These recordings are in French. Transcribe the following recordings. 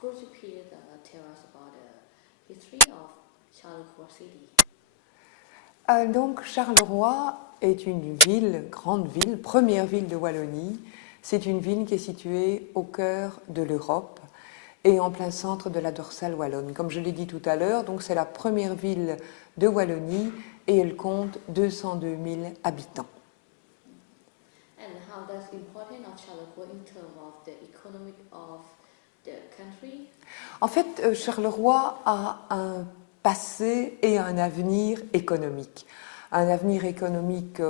Could you please tell us about the history of Charleroi city? Donc Charleroi est une ville, grande ville, première ville de Wallonie. C'est une ville qui est située au cœur de l'Europe et en plein centre de la dorsale wallonne. Comme je l'ai dit tout à l'heure, donc c'est la première ville de Wallonie et elle compte 202 000 habitants. And how does importance of Charleroi in terms of the economic of the country? En fait, Charleroi a un passé et un avenir économique. Un avenir économique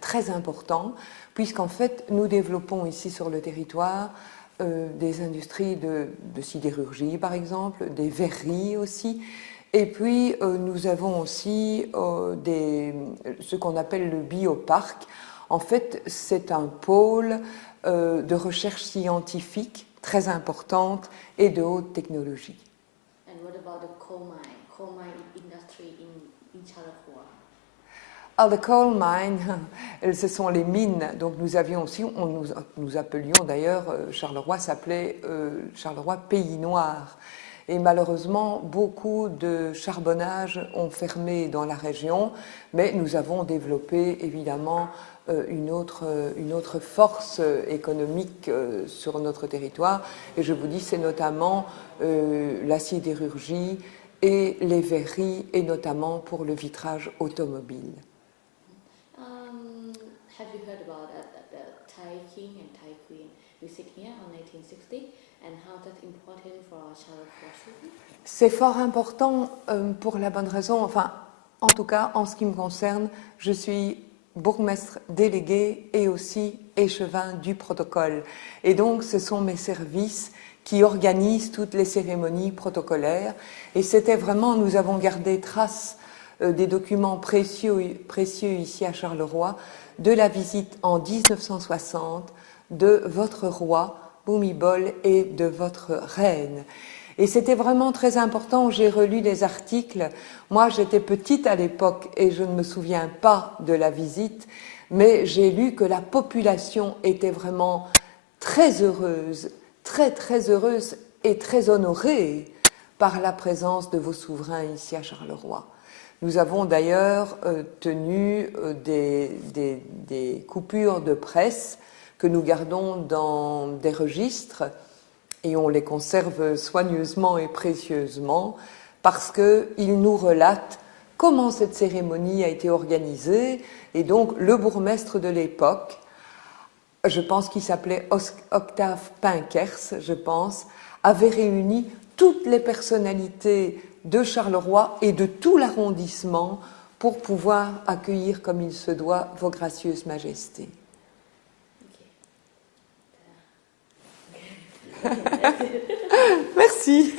très important, puisqu'en fait, nous développons ici sur le territoire des industries de sidérurgie, par exemple, des verreries aussi. Et puis, nous avons aussi ce qu'on appelle le bioparc. En fait, c'est un pôle de recherche scientifique très importante et de haute technologie. And what about the coal mine industry in Charleroi? The coal mine, ce sont les mines. Donc nous avions aussi, nous appelions d'ailleurs, Charleroi s'appelait Charleroi Pays Noir. Et malheureusement, beaucoup de charbonnages ont fermé dans la région, mais nous avons développé évidemment une autre force économique sur notre territoire. Et je vous dis, c'est notamment la sidérurgie et les verreries, et notamment pour le vitrage automobile. Have you heard about the Thai king and Thai queen visit here in 1960 and how that's important for Charleroi city? C'est fort important pour la bonne raison, enfin, en tout cas, en ce qui me concerne, je suis bourgmestre délégué et aussi échevin du protocole. Et donc, ce sont mes services qui organisent toutes les cérémonies protocolaires. Et c'était vraiment, nous avons gardé trace des documents précieux ici à Charleroi, de la visite en 1960 de votre roi, Bhumibol, et de votre reine. Et c'était vraiment très important, j'ai relu des articles. Moi, j'étais petite à l'époque et je ne me souviens pas de la visite, mais j'ai lu que la population était vraiment très heureuse, très heureuse et très honorée par la présence de vos souverains ici à Charleroi. Nous avons d'ailleurs tenu des coupures de presse que nous gardons dans des registres et on les conserve soigneusement et précieusement parce qu'ils nous relatent comment cette cérémonie a été organisée. Et donc le bourgmestre de l'époque, je pense qu'il s'appelait Octave Pinkers, je pense, avait réuni toutes les personnalités de Charleroi et de tout l'arrondissement pour pouvoir accueillir comme il se doit vos gracieuses majestés. Okay. Merci.